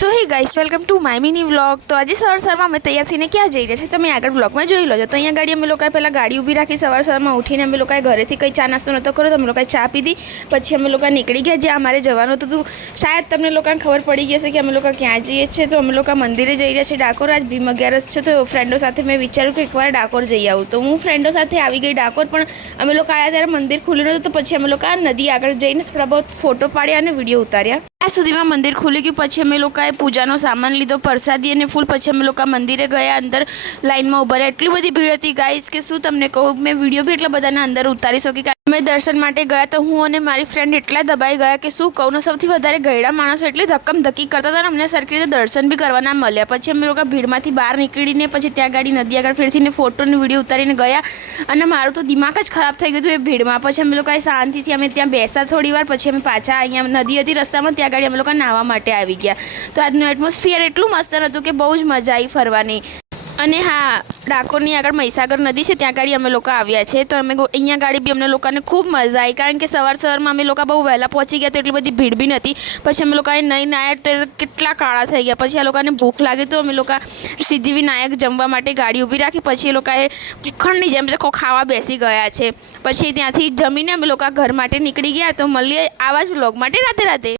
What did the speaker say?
સો હે guys, welcome to my mini vlog. તો આજે સવારમાં અમે તૈયાર થઈને ક્યાં જઈ રહ્યા છીએ તમે આગળ વ્લોગમાં જોઈ લો છો। તો અહીંયા ગાડી અમે લોકોએ પહેલાં ગાડી ઊભી રાખી, સવારમાં ઉઠીને અમે લોકોએ ઘરેથી કંઈ ચા નાસ્તો નહોતો કર્યો, તો અમે લોકોએ ચા પીધી। પછી અમે લોકો નીકળી ગયા જ્યાં અમારે જવાનું હતું। શાયદ તમને લોકોને ખબર પડી ગઈ હશે કે અમે લોકો ક્યાં જઈએ છીએ। તો અમે લોકો મંદિરે જઈ રહ્યા છીએ ડાકોર। આજ ભીમ 11 છે, તો ફ્રેન્ડો સાથે મેં વિચાર્યું કે એકવાર ડાકોર જઈ આવું। તો હું ફ્રેન્ડો સાથે આવી ગઈ ડાકોર, પણ અમે લોકો આવ્યા ત્યારે મંદિર ખુલ્લું નહોતું। તો પછી અમે લોકો આ નદી આગળ જઈને થોડા બહુ ફોટો પાડ્યા અને વિડીયો ઉતાર્યા। ત્યાં સુધીમાં મંદિર ખુલી ગયું। પછી અમે લોકોએ પૂજાનો સામાન લીધો, પ્રસાદી અને ફૂલ। પછી અમે લોકો મંદિરે ગયા, અંદર લાઈનમાં ઊભા રહ્યા। એટલી બધી ભીડ હતી ગાઈસ કે શું તમને કહું, મેં વિડીયો બી એટલા બધાના અંદર ઉતારી શકી। અમે દર્શન માટે ગયા તો હું અને મારી ફ્રેન્ડ એટલા દબાઈ ગયા કે શું કહું ને। સૌથી વધારે ગયડા માણસો એટલી ધક્કમધક્કી કરતા હતા ને, અમને સરખી રીતે દર્શન બી કરવા ના મળ્યા। પછી અમે લોકો ભીડમાંથી બહાર નીકળીને પછી ત્યાં ગાડી નદી આગળ ફેરથીને ફોટો અને વિડીયો ઉતારીને ગયા। અને મારું તો દિમાગ જ ખરાબ થઈ ગયું હતું એ ભીડમાં। પછી અમે લોકોએ શાંતિથી અમે ત્યાં બેસા થોડી વાર। પછી અમે પાછા અહીંયા નદી હતી રસ્તામાં, ત્યાં ગાડી અમે લોકો નાહવા માટે આવી ગયા। તો આજનું એટમોસ્ફિયર એટલું મસ્ત હતું કે બહુ જ મજા આવી ફરવાની। અને હા, ડાકોરની આગળ મહીસાગર નદી છે, ત્યાં ગાડી અમે લોકો આવ્યા છે। તો અમે અહીંયા ગાડી બી અમને લોકોને ખૂબ મજા આવી, કારણ કે સવારમાં અમે લોકો બહુ વહેલા પહોંચી ગયા, તો એટલી બધી ભીડ બી નથી। પછી અમે લોકોએ નહીં નાયા તો કેટલા કાળા થઈ ગયા। પછી આ લોકોને ભૂખ લાગી, તો અમે લોકો સીધી વિનાયક જમવા માટે ગાડી ઊભી રાખી। પછી એ લોકોએ ભૂખણની જેમ ખાવા બેસી ગયા છે। પછી ત્યાંથી જમીને અમે લોકો ઘર માટે નીકળી ગયા। તો મળીએ આવા જ વ્લોગ માટે રાતે રાતે।